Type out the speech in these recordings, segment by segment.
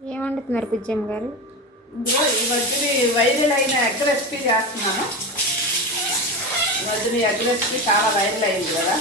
ఏం వండుతున్నారు బుజ్జమ్మ గారు? ఈ మధ్యని వైరల్ అయిన ఎగ్ రెసిపీ చేస్తున్నాను. ఈ మధ్యని ఎగ్ రెసిపీ చాలా వైరల్ అయింది కదా.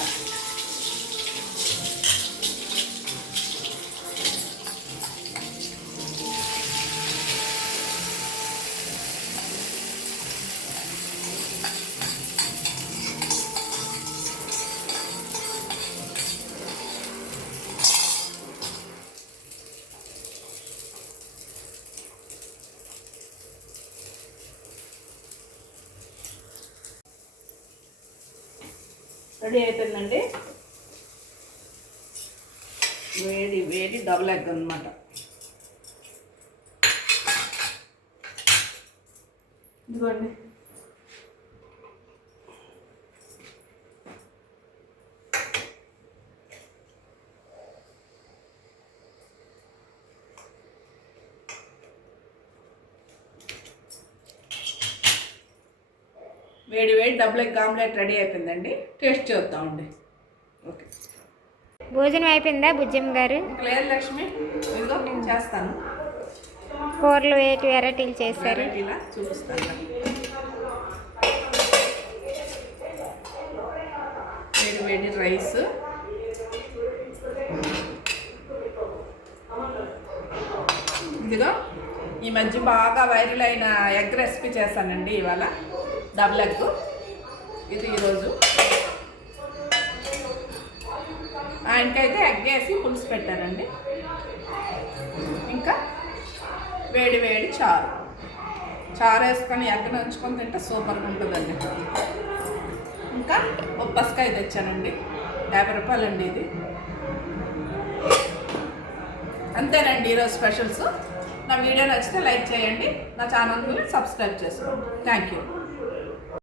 రెడీ అయిపోయిందండి. వేడి వేడి డబుల్ ఎగ్ అనమాట. ఇదిగోండి. వేడి వేడి డబుల్ ఎగ్ ఆమ్లెట్ రెడీ అయిపోయిందండి. టేస్ట్ చేద్దామండి. ఓకే, భోజనం అయిపోయిందా బుజ్జమ్మ గారు? లేదు లక్ష్మి, ఇదిగో నేను చేస్తాను. కూరలు వేటి వెరైటీలు చేస్తారు? ఇలా చూపిస్తాను. వేడి వేడి రైస్, ఇదిగో ఈ మధ్య బాగా వైరల్ అయిన ఎగ్ రెసిపీ చేశానండి ఇవాళ. డబుల్ ఎగ్ ఇది ఈరోజు. ఆయనకైతే ఎగ్ వేసి పులుసు పెట్టారండి. ఇంకా వేడి వేడి చారు వేసుకొని ఎగ్ నంచుకొని తింటే సూపర్గా ఉంటుందండి. ఇంకా ఉప్పస్కాయ తెచ్చానండి, 50 రూపాయలండి ఇది. అంతేనండి ఈరోజు స్పెషల్స్. నా వీడియో నచ్చితే లైక్ చేయండి, నా ఛానల్ని సబ్స్క్రైబ్ చేసుకోండి. Thank you.